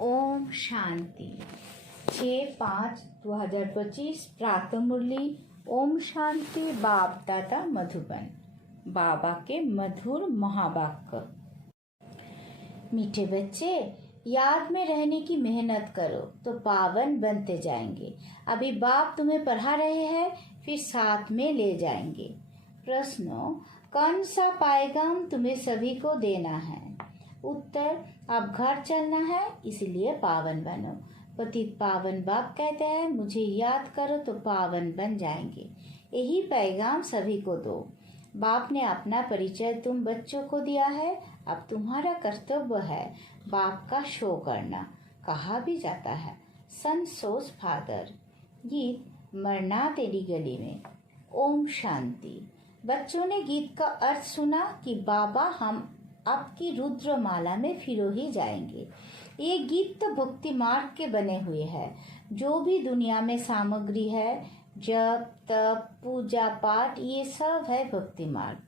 ओम शांति 6/5/2025 प्रातः मुरली। ओम शांति। बाप दादा मधुबन। बाबा के मधुर महावाक्य। मीठे बच्चे, याद में रहने की मेहनत करो तो पावन बनते जाएंगे। अभी बाप तुम्हें पढ़ा रहे हैं, फिर साथ में ले जाएंगे। प्रश्नों, कौन सा पैगाम तुम्हें सभी को देना है? उत्तर, अब घर चलना है, इसलिए पावन बनो। पतित पावन बाप कहते हैं, मुझे याद करो तो पावन बन जाएंगे। यही पैगाम सभी को दो। बाप ने अपना परिचय तुम बच्चों को दिया है, अब तुम्हारा कर्तव्य है बाप का शो करना। कहा भी जाता है, सन सोस फादर। गीत मरना तेरी गली में। ओम शांति। बच्चों ने गीत का अर्थ सुना कि बाबा हम आपकी रुद्रमाला में फिरो ही जाएंगे। ये गीत तो भक्ति मार्ग के बने हुए हैं। जो भी दुनिया में सामग्री है, जप तप पूजा पाठ, ये सब है भक्ति मार्ग।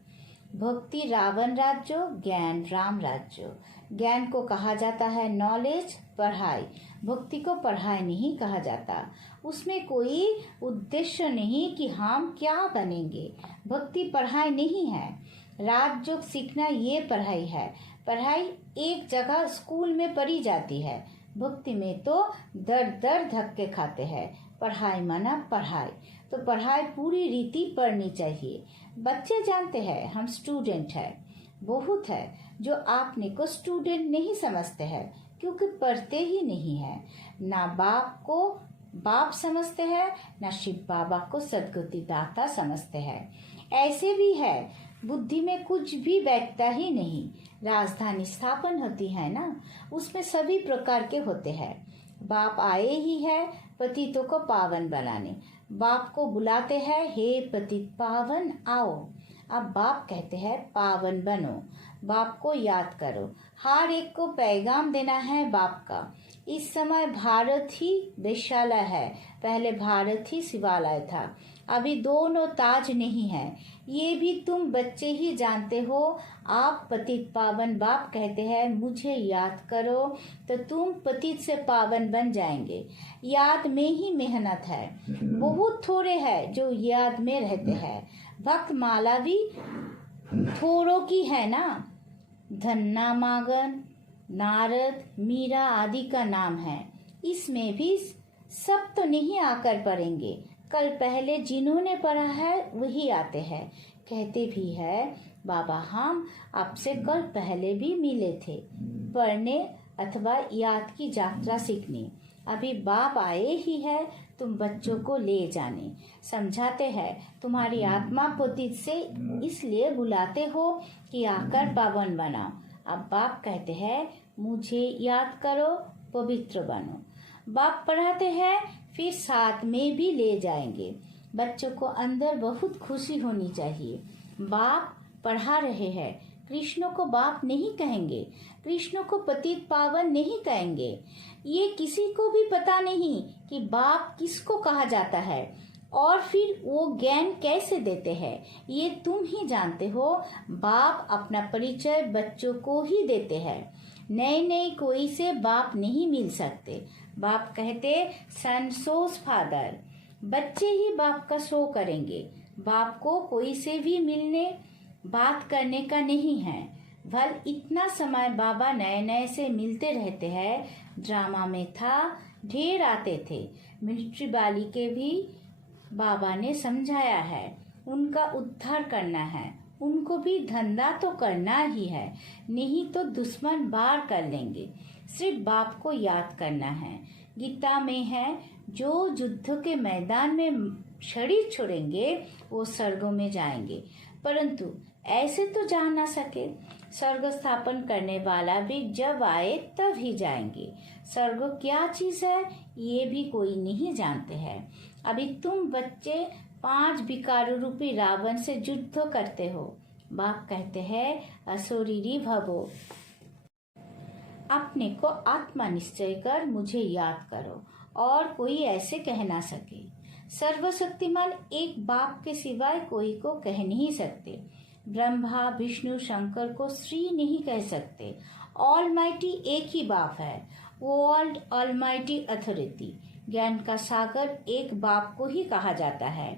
भक्ति रावण राज्य, ज्ञान राम राज्य। ज्ञान को कहा जाता है नॉलेज, पढ़ाई। भक्ति को पढ़ाई नहीं कहा जाता। उसमें कोई उद्देश्य नहीं कि हम क्या बनेंगे। भक्ति पढ़ाई नहीं है। राजयोग सीखना ये पढ़ाई है। पढ़ाई एक जगह स्कूल में पढ़ी जाती है। भक्ति में तो दर दर धक्के खाते हैं। पढ़ाई माना पढ़ाई, तो पढ़ाई पूरी रीति पढ़नी चाहिए। बच्चे जानते हैं हम स्टूडेंट है। बहुत है जो आपने को स्टूडेंट नहीं समझते हैं, क्योंकि पढ़ते ही नहीं है। ना बाप को बाप समझते हैं, ना शिव बाबा को सदगति दाता समझते हैं। ऐसे भी है बुद्धि में कुछ भी बैठता ही नहीं। राजधानी स्थापन होती है ना, उसमें सभी प्रकार के होते हैं। बाप आए ही है पतितों को पावन बनाने। बाप को बुलाते हैं, हे पतित पावन आओ। अब बाप कहते हैं पावन बनो। बाप को याद करो। हर एक को पैगाम देना है बाप का। इस समय भारत ही वेश्यालय है, पहले भारत ही शिवालय था। अभी दोनों ताज नहीं है, ये भी तुम बच्चे ही जानते हो। आप पतित पावन बाप कहते हैं मुझे याद करो तो तुम पतित से पावन बन जाएंगे। याद में ही मेहनत है। बहुत थोड़े हैं जो याद में रहते हैं। भक्त माला भी थोड़ों की है ना। धन्ना मागन, नारद, मीरा आदि का नाम है। इसमें भी सब तो नहीं आकर पढ़ेंगे। कल पहले जिन्होंने पढ़ा है वही आते हैं। कहते भी है बाबा हम आपसे कल पहले भी मिले थे, पढ़ने अथवा याद की यात्रा सीखने। अभी बाप आए ही है तुम बच्चों को ले जाने। समझाते हैं तुम्हारी आत्मा पतित से इसलिए बुलाते हो कि आकर पावन बनाओ। अब बाप कहते हैं मुझे याद करो, पवित्र बनो। बाप पढ़ाते हैं, फिर साथ में भी ले जाएंगे। बच्चों को अंदर बहुत खुशी होनी चाहिए। बाप पढ़ा रहे हैं। कृष्ण को बाप नहीं कहेंगे, कृष्ण को पतित पावन नहीं कहेंगे। ये किसी को भी पता नहीं कि बाप किसको कहा जाता है और फिर वो ज्ञान कैसे देते हैं। ये तुम ही जानते हो। बाप अपना परिचय बच्चों को ही देते हैं। नए नए कोई से बाप नहीं मिल सकते। बाप कहते सनसोस फादर। बच्चे ही बाप का शो करेंगे। बाप को कोई से भी मिलने बात करने का नहीं है। भल इतना समय बाबा नए नए से मिलते रहते हैं। ड्रामा में था, ढेर आते थे। मिलिट्री वाली के भी बाबा ने समझाया है, उनका उद्धार करना है। उनको भी धंधा तो करना ही है, नहीं तो दुश्मन बार कर लेंगे। सिर्फ बाप को याद करना है। गीता में है जो युद्ध के मैदान में शरीर छोड़ेंगे वो स्वर्गों में जाएंगे, परंतु ऐसे तो जा ना सके। स्वर्ग स्थापन करने वाला भी जब आए तब ही जाएंगे। स्वर्ग क्या चीज है ये भी कोई नहीं जानते हैं। अभी तुम बच्चे 5 विकार रूपी रावण से युद्ध करते हो। बाप कहते हैं असुरीरी भवो। अपने को आत्मा निश्चय कर मुझे याद करो और कोई ऐसे कह ना सके। सर्वशक्तिमान एक बाप के सिवाय कोई को कह नहीं सकते। ब्रह्मा विष्णु शंकर को श्री नहीं कह सकते। ऑलमाइटी एक ही बाप है। वर्ल्ड ऑलमाइटी अथॉरिटी, ज्ञान का सागर एक बाप को ही कहा जाता है।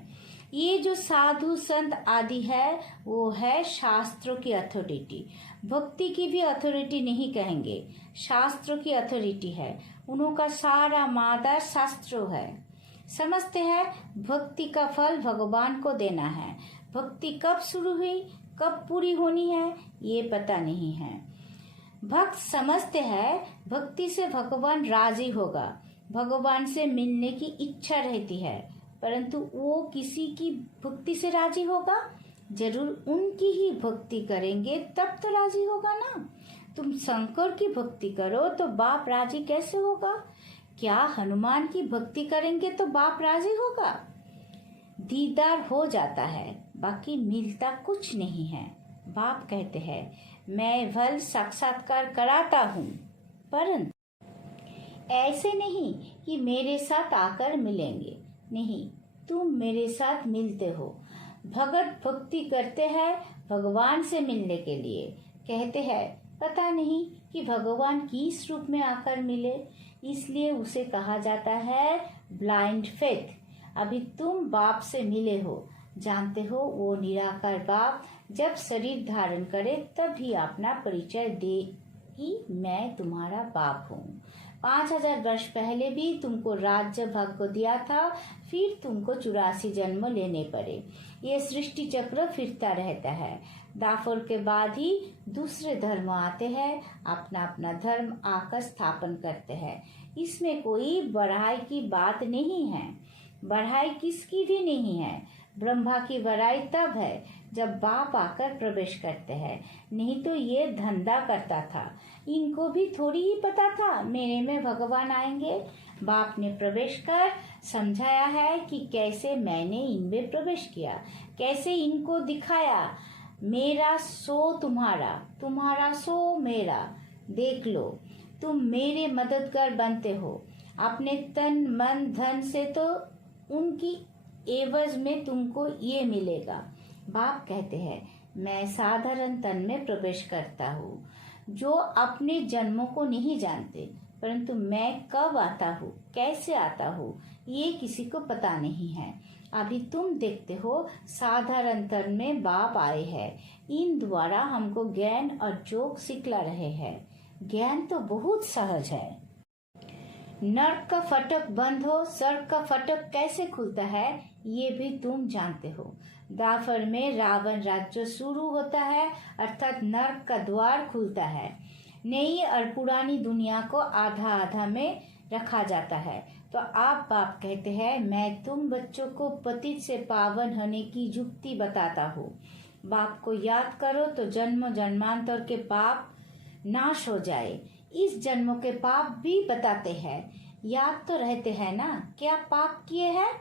ये जो साधु संत आदि है वो है शास्त्रों की अथॉरिटी। भक्ति की भी अथॉरिटी नहीं कहेंगे, शास्त्रों की अथॉरिटी है। उनका सारा मादा शास्त्रों है। समझते हैं भक्ति का फल भगवान को देना है। भक्ति कब शुरू हुई, कब पूरी होनी है, ये पता नहीं है। भक्त समझते हैं भक्ति से भगवान राजी होगा, भगवान से मिलने की इच्छा रहती है, परंतु वो किसी की भक्ति से राजी होगा? जरूर उनकी ही भक्ति करेंगे तब तो राजी होगा ना। तुम शंकर की भक्ति करो तो बाप राजी कैसे होगा? क्या हनुमान की भक्ति करेंगे तो बाप राजी होगा? दीदार हो जाता है, बाकी मिलता कुछ नहीं है। बाप कहते हैं मैं भल साक्षात्कार कराता हूँ, परंतु ऐसे नहीं कि मेरे साथ आकर मिलेंगे। नहीं, तुम मेरे साथ मिलते हो। भगत भक्ति करते हैं भगवान से मिलने के लिए। कहते हैं पता नहीं कि भगवान किस रूप में आकर मिले, इसलिए उसे कहा जाता है ब्लाइंड फेथ। अभी तुम बाप से मिले हो, जानते हो वो निराकार बाप जब शरीर धारण करे तब ही अपना परिचय दे कि मैं तुम्हारा बाप हूँ। 5000 वर्ष पहले भी तुमको राज्य भाग को दिया था, फिर तुमको 84 जन्म लेने पड़े। ये सृष्टि चक्र फिरता रहता है। दाफर के बाद ही दूसरे धर्म आते हैं, अपना अपना धर्म आकर स्थापन करते हैं। इसमें कोई बढ़ाई की बात नहीं है, बढ़ाई किसकी भी नहीं है। ब्रह्मा की बढ़ाई तब है जब बाप आकर प्रवेश करते हैं, नहीं तो ये धंधा करता था। इनको भी थोड़ी ही पता था मेरे में भगवान आएंगे। बाप ने प्रवेश कर समझाया है कि कैसे मैंने इनमें प्रवेश किया, कैसे इनको दिखाया मेरा सो तुम्हारा, तुम्हारा सो मेरा। देख लो, तुम मेरे मददगार बनते हो अपने तन मन धन से, तो उनकी एवज में तुमको ये मिलेगा। बाप कहते हैं मैं साधारण तन में प्रवेश करता हूँ, जो अपने जन्मों को नहीं जानते, परंतु मैं कब आता हूँ, कैसे आता हूँ, ये किसी को पता नहीं है। अभी तुम देखते हो साधारण तन में बाप आए हैं, इन द्वारा हमको ज्ञान और जोग सिखला रहे हैं। ज्ञान तो बहुत सहज है। नर्क का फटक बंद हो, स्वर्ग का फटक कैसे खुलता है ये भी तुम जानते हो। दाफर में रावण राज्य शुरू होता है, अर्थात नर्क का द्वार खुलता है। नई और पुरानी दुनिया को आधा आधा में रखा जाता है। तो आप बाप कहते हैं मैं तुम बच्चों को पतित से पावन होने की युक्ति बताता हूँ। बाप को याद करो तो जन्म जन्मांतर के पाप नाश हो जाए। इस जन्मों के पाप भी बताते हैं, याद तो रहते हैं ना। क्या पाप किए हैं,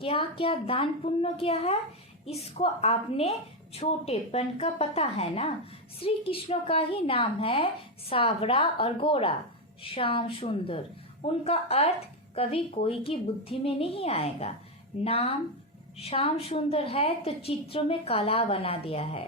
क्या क्या दान पुण्य किया है, इसको आपने छोटेपन का पता है ना। श्री कृष्ण का ही नाम है सावरा और गोरा, श्याम सुंदर। उनका अर्थ कभी कोई की बुद्धि में नहीं आएगा। नाम श्याम सुंदर है तो चित्रों में काला बना दिया है।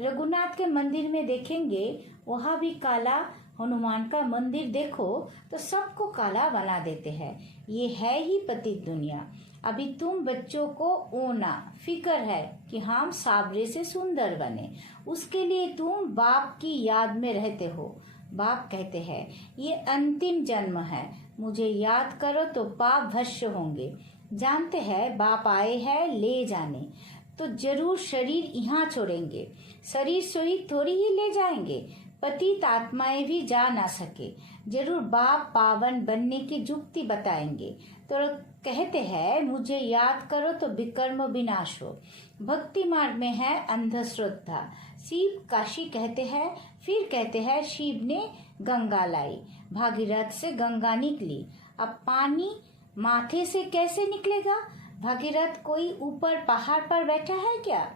रघुनाथ के मंदिर में देखेंगे वहाँ भी काला, हनुमान का मंदिर देखो तो सबको काला बना देते हैं। ये है ही पतित दुनिया। अभी तुम बच्चों को ओना फिक्र है कि हम सावरे से सुंदर बने, उसके लिए तुम बाप की याद में रहते हो। बाप कहते हैं ये अंतिम जन्म है, मुझे याद करो तो पाप भस्म होंगे। जानते हैं बाप आए हैं ले जाने, तो जरूर शरीर यहाँ छोड़ेंगे, शरीर सहित थोड़ी ही ले जाएंगे। पतित आत्माएं भी जा ना सके, जरूर बाप पावन बनने की युक्ति बताएंगे। तो कहते हैं मुझे याद करो तो विकर्म विनाश हो। भक्ति मार्ग में है अंधश्रद्धा। शिव काशी कहते हैं, फिर कहते हैं शिव ने गंगा लाई, भागीरथ से गंगा निकली। अब पानी माथे से कैसे निकलेगा? भागीरथ कोई ऊपर पहाड़ पर बैठा है क्या,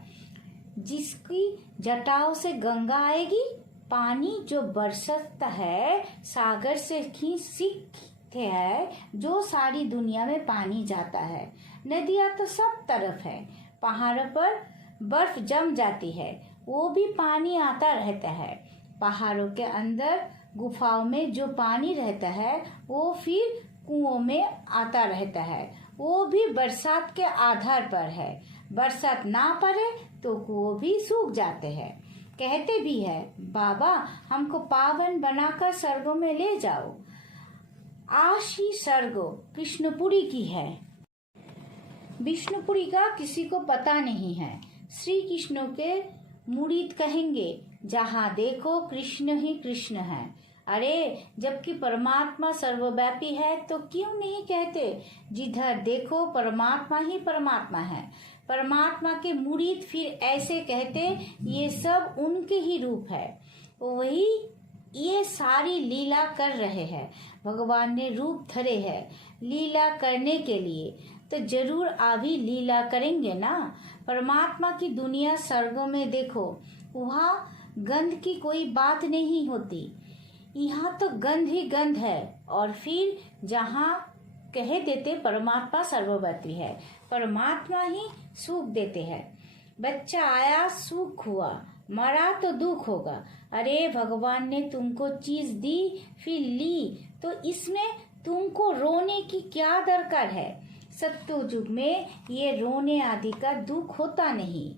जिसकी जटाओं से गंगा आएगी? पानी जो बरसता है सागर से सीखते है, जो सारी दुनिया में पानी जाता है। नदियां तो सब तरफ है, पहाड़ों पर बर्फ जम जाती है, वो भी पानी आता रहता है। पहाड़ों के अंदर गुफाओं में जो पानी रहता है वो फिर कुओं में आता रहता है, वो भी बरसात के आधार पर है। बरसात ना पड़े तो कुओं भी सूख जाते हैं। कहते भी है, बाबा हमको पावन बनाकर स्वर्गों में ले जाओ। आज ही स्वर्गो कृष्णपुरी की है। विष्णुपुरी का किसी को पता नहीं है। श्री कृष्ण के मुरीद कहेंगे, जहाँ देखो कृष्ण ही कृष्ण है। अरे जबकि परमात्मा सर्वव्यापी है तो क्यों नहीं कहते, जिधर देखो परमात्मा ही परमात्मा है। परमात्मा के मुरीद फिर ऐसे कहते, ये सब उनके ही रूप है, वही ये सारी लीला कर रहे हैं। भगवान ने रूप धरे हैं लीला करने के लिए, तो जरूर अभी लीला करेंगे ना। परमात्मा की दुनिया स्वर्गों में देखो, वहाँ गंध की कोई बात नहीं होती, यहाँ तो गंध ही गंध है। और फिर जहाँ कह देते परमात्मा सर्वव्यापी है, परमात्मा ही सुख देते हैं। बच्चा आया सुख हुआ, मरा तो दुख होगा। अरे भगवान ने तुमको चीज दी फिर ली, तो इसमें तुमको रोने की क्या दरकार है। सत्युग में ये रोने आदि का दुख होता नहीं।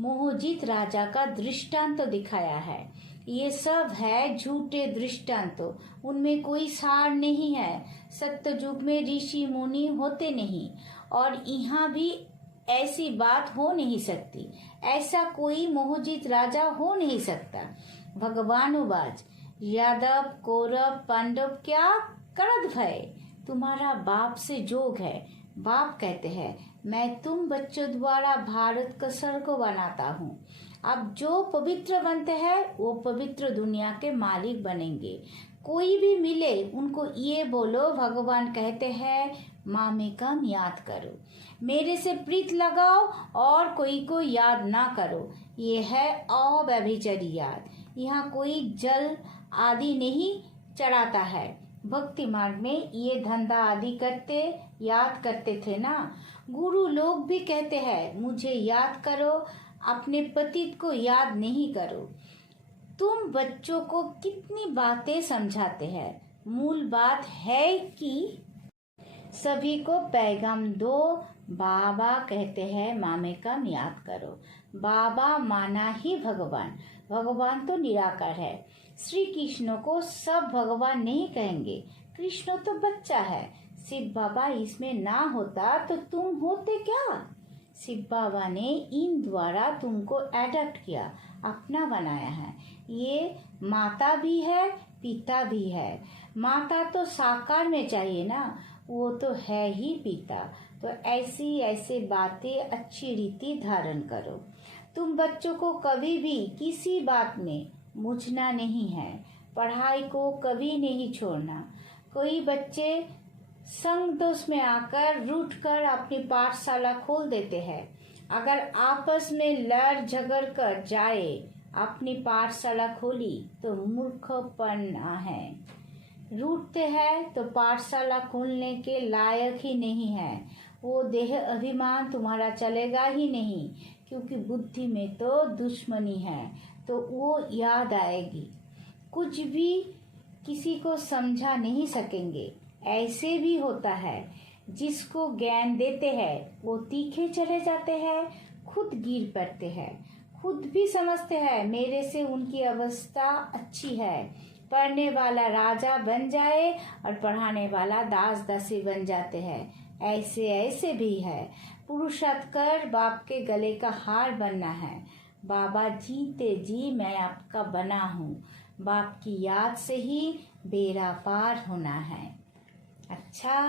मोहजित राजा का दृष्टांत तो दिखाया है, ये सब है झूठे दृष्टांत, उनमें कोई सार नहीं है। सत्युग में ऋषि मुनि होते नहीं, और यहाँ भी ऐसी बात हो नहीं सकती। ऐसा कोई मोहजित राजा हो नहीं सकता। भगवानुवाच, यादव कौरव पांडव क्या करत भय, तुम्हारा बाप से जोग है। बाप कहते हैं, मैं तुम बच्चों द्वारा भारत का स्वर्ग बनाता हूँ। अब जो पवित्र बनते हैं वो पवित्र दुनिया के मालिक बनेंगे। कोई भी मिले उनको ये बोलो, भगवान कहते हैं मामेकम याद करो, मेरे से प्रीत लगाओ और कोई को याद ना करो। ये है अव्यभिचारी याद। यहाँ कोई जल आदि नहीं चढ़ाता है। भक्ति मार्ग में ये धंधा आदि करते याद करते थे ना। गुरु लोग भी कहते हैं मुझे याद करो, अपने पतित को याद नहीं करो। तुम बच्चों को कितनी बातें समझाते हैं, मूल बात है कि सभी को पैगाम दो। बाबा कहते हैं मामेकम याद करो। बाबा माना ही भगवान, भगवान तो निराकार है। श्री कृष्ण को सब भगवान नहीं कहेंगे, कृष्ण तो बच्चा है। शिव बाबा इसमें ना होता तो तुम होते क्या। शिव बाबा ने इन द्वारा तुमको अडॉप्ट किया, अपना बनाया है। ये माता भी है पिता भी है। माता तो साकार में चाहिए ना, वो तो है ही पिता। तो ऐसी ऐसे बातें अच्छी रीति धारण करो। तुम बच्चों को कभी भी किसी बात में मुझना नहीं है, पढ़ाई को कभी नहीं छोड़ना। कोई बच्चे संग दोष में आकर रूठ कर अपनी पाठशाला खोल देते हैं। अगर आपस में लड़ झगड़ कर जाए अपनी पाठशाला खोली तो मूर्खपना है। रूठते हैं तो पाठशाला खोलने के लायक ही नहीं है। वो देह अभिमान तुम्हारा चलेगा ही नहीं, क्योंकि बुद्धि में तो दुश्मनी है, तो वो याद आएगी। कुछ भी किसी को समझा नहीं सकेंगे। ऐसे भी होता है, जिसको ज्ञान देते हैं वो तीखे चले जाते हैं, खुद गिर पड़ते हैं। खुद भी समझते हैं मेरे से उनकी अवस्था अच्छी है। पढ़ने वाला राजा बन जाए और पढ़ाने वाला दास दासी बन जाते हैं। ऐसे ऐसे भी है। पुरुषार्थ कर बाप के गले का हार बनना है। बाबा जीते जी मैं आपका बना हूँ। बाप की याद से ही बेड़ा पार होना है। अच्छा,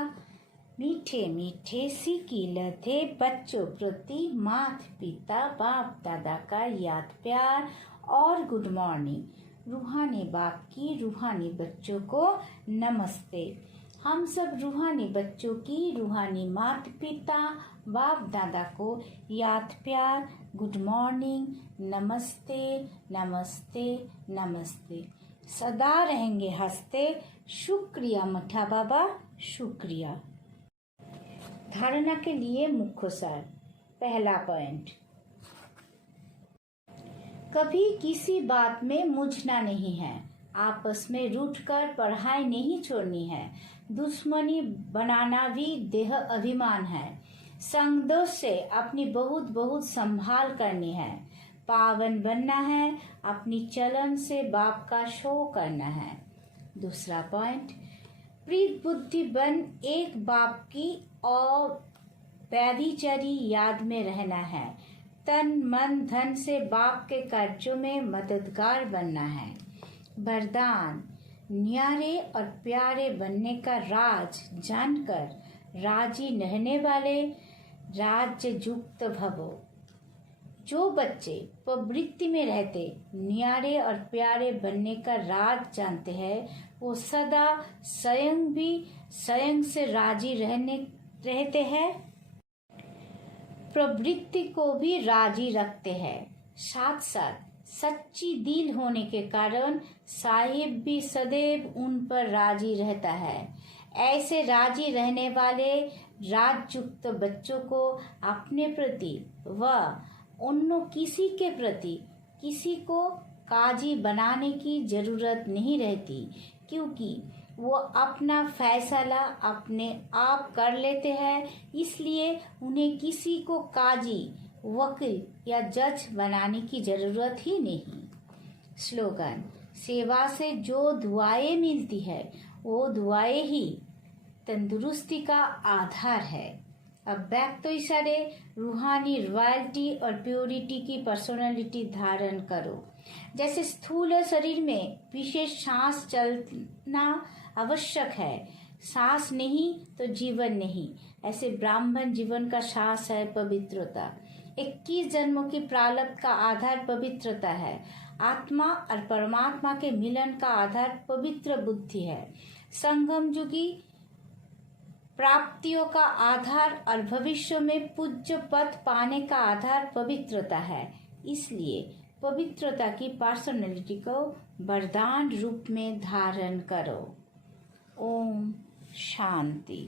मीठे मीठे सिकी लथे बच्चों प्रति माता पिता बाप दादा का याद प्यार और गुड मॉर्निंग। रूहानी बाप की रूहानी बच्चों को नमस्ते। हम सब रूहानी बच्चों की रूहानी माता पिता बाप दादा को याद प्यार गुड मॉर्निंग, नमस्ते नमस्ते नमस्ते। सदा रहेंगे हंसते। शुक्रिया मठा बाबा, शुक्रिया। धारणा के लिए मुख्य सार। पहला पॉइंट, कभी किसी बात में मुझना नहीं है। आपस में रूठकर पढ़ाई नहीं छोड़नी है। दुश्मनी बनाना भी देह अभिमान है। संग दोष से अपनी बहुत बहुत संभाल करनी है। पावन बनना है, अपनी चलन से बाप का शो करना है। दूसरा पॉइंट, प्रीत बुद्धि बन एक बाप की और व्याधिचरी याद में रहना है। तन मन धन से बाप के कर्जों में मददगार बनना है। वरदान, न्यारे और प्यारे बनने का राज जानकर राजी रहने वाले राज्य युक्त भवो। जो बच्चे प्रवृत्ति में रहते न्यारे और प्यारे बनने का राज जानते हैं, वो सदा स्वयं से राजी रहते हैं, प्रवृत्ति को भी राजी रखते हैं। साथ साथ सच्ची दिल होने के कारण साहिब भी सदैव उन पर राजी रहता है। ऐसे राजी रहने वाले राजयुक्त बच्चों को अपने प्रति व अन्य किसी के प्रति किसी को काजी बनाने की जरूरत नहीं रहती, क्योंकि वो अपना फैसला अपने आप कर लेते हैं। इसलिए उन्हें किसी को काजी, वकील या जज बनाने की जरूरत ही नहीं। स्लोगन, सेवा से जो दुआएं मिलती है वो दुआएं ही तंदुरुस्ती का आधार है। अब बैक तो इशारे, रूहानी रॉयल्टी और प्योरिटी की पर्सनालिटी धारण करो। जैसे स्थूल शरीर में विशेष सांस चलना आवश्यक है, सांस नहीं तो जीवन नहीं। ऐसे ब्राह्मण जीवन का सांस है पवित्रता। 21 जन्मों की प्रारब्ध का आधार पवित्रता है। आत्मा और परमात्मा के मिलन का आधार पवित्र बुद्धि है। संगम युगी प्राप्तियों का आधार और भविष्य में पूज्य पद पाने का आधार पवित्रता है। इसलिए पवित्रता की पर्सनैलिटी को वरदान रूप में धारण करो। ओम शांति।